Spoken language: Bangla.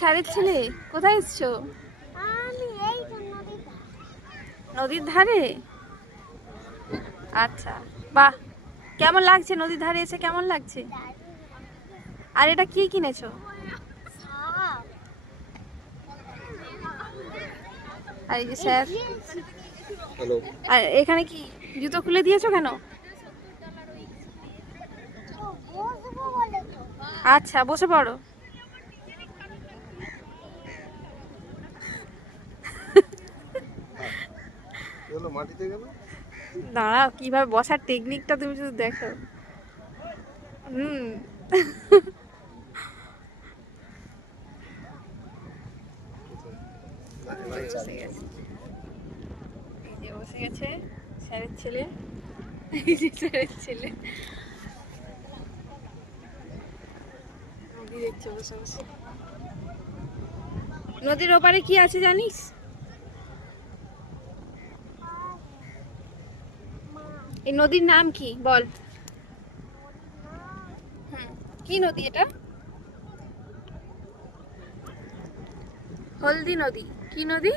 স্যারের ছেলে, কোথায় এসছো? নদীর ধারে। আচ্ছা, বাহ, কেমন লাগছে নদীর ধারে এসে? কেমন লাগছে? আর এটা কি কিনেছো? আর এই যে স্যার। হ্যালো। আর এখানে কি জুতো খুলে দিয়েছো কেন? আচ্ছা, বসে পড়ো। চলো মাটিতে গেল। দাঁড়াও, কিভাবে বসার টেকনিকটা তুমি শুধু দেখো। হুম। বসে গেছে, এই যে বসে গেছে স্যারের ছেলে। এই যে স্যারের ছেলে নদী দেখছে বসে বসে। নদীর ওপারে কি আছে জানিস? এই নদীর নাম কি বল? হুম, কি নদী এটা? হলদি নদী। কি নদী?